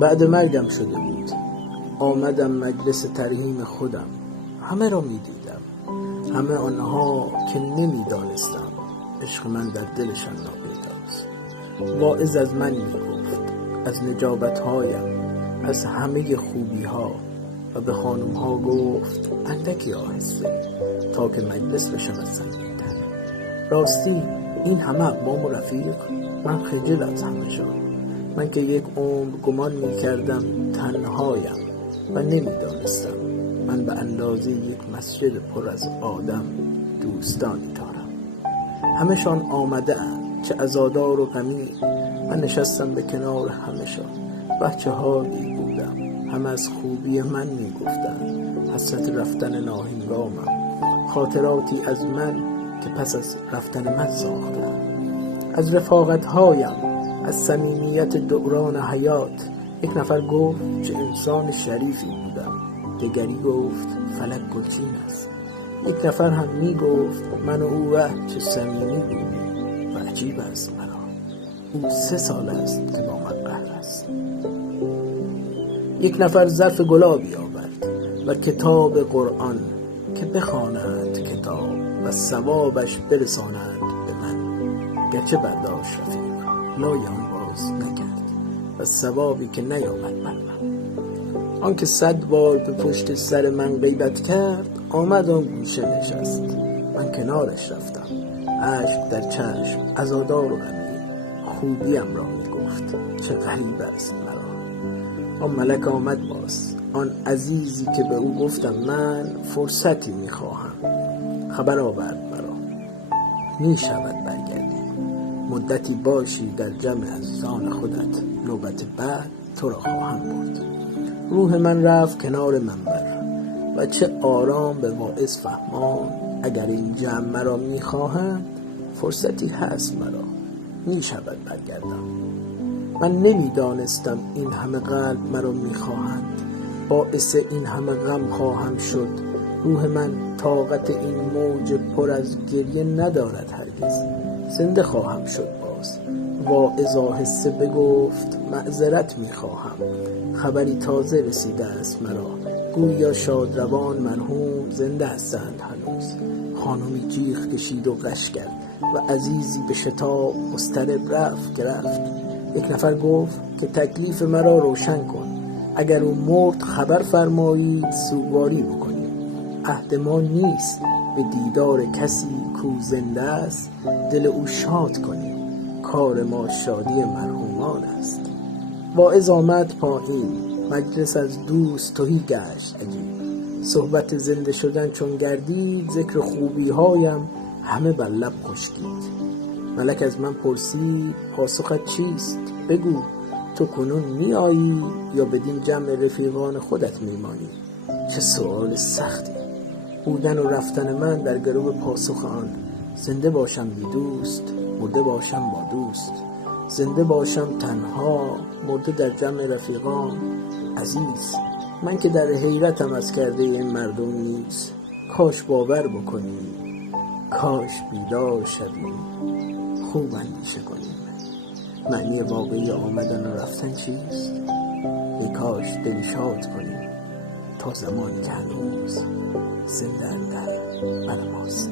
بعد مرگم شده بود. آمدم مجلس ترحیم خودم. همه را می دیدم، همه آنها که نمی دانستم عشق من در دلشان ناپیداست. واعظ از من می گفت، از نجابتهایم، از همه خوبی ها، و به خانم ها گفت اندکی آهسته تا که مجلس بشود سنگین‌تر. راستی این همه اقوام و رفیق، من خجل از همه شد. من که یک عمر گمان می کردم تنهایم و نمی دانستم من به اندازه یک مسجد پر از آدم دوستانی دارم. همه‌شان آمده اند، چه عزادار و غمی. من نشستم به کنار همه‌شان. بچه هایی بودم، همه از خوبی من می گفتند. حسرت رفتن ناهنگامم، خاطراتی از من که پس از رفتن من ساختم، از رفاقتهایم، از صمیمیت دوران حیات. یک نفر گفت چه انسان شریفی بودم، دیگری گفت فلک گلچین است. یک نفر هم می گفت من و او چه صمیمی بودیم و عجیب است مرا، او 3 سال است که با من قهر است. یک نفر ظرف گلابی آورد و کتاب قرآن که بخوانند کتاب و ثوابش برسانند به من. گرچه برداشت رفیق، لای آن باز نکرد و ثوابی که نیامد بر من. آن که 100 بار به پشت سر من غیبت کرد آمد آن گوشه نشست. من کنارش رفتم، اشک در چشم، عزادار و غمی. خوبیم را می گفت، چه غریب است مرا. آن ملک آمد باز، آن عزیزی که به او گفتم من فرصتی می خواهم. خبر آورد مرا، می شود برگردی، مدتی باشی در جمع عزیزان خودت، نوبت بعد تو را خواهم برد. روح من رفت کنار منبر و چه آرام به واعظ فهمان. اگر این جمع مرا می خواهند، فرصتی هست مرا، می شود برگردم. من نمی دانستم این همه قلب مرا می خواهند، باعث این همه غم خواهم شد. روح من طاقت این موج پر از گریه ندارد هرگز، زنده خواهم شد باز. واعظ آهسته بگفت معذرت می خواهم، خبری تازه رسیده است مرا. گویا شادروان مرحوم زنده هستند هنوز. خانمی جیغ کشید و غش کرد و عزیزی به شتاب مضطرب رفت که رفت. یک نفر گفت که تکلیف مرا روشن کن، اگر او مرد خبر فرمایید سوگواری بکنیم. عهد ما نیست به دیدار کسی کو زنده است دل او شاد کنیم، کار ما شادی مرحومان است. واعظ آمد پایین، مجلس از دوست تهی گشت عجیب. صحبت زنده شدن چون گردید، ذکر خوبی هایم همه بر لب خشکید. ملک از من پرسید پاسخت چیست؟ بگو تو کنون می آیی یا بدین جمع رفیقان خودت می مانی؟ چه سؤال سختی. بودن و رفتن من در گرو پاسخ آن. زنده باشم بی دوست، مرده باشم با دوست. زنده باشم تنها، مرده در جمع رفیقان. عزیز من که در حیرتم از کرده این مردم نیست. کاش باور بکنی، کاش بیدار شوی، خوب اندیشه کنیم. معنی واقعی آمدن و رفتن چیست؟ ای کاش دل شاد کنیم تا زمانی که هنوز زنده اندر بر ماست.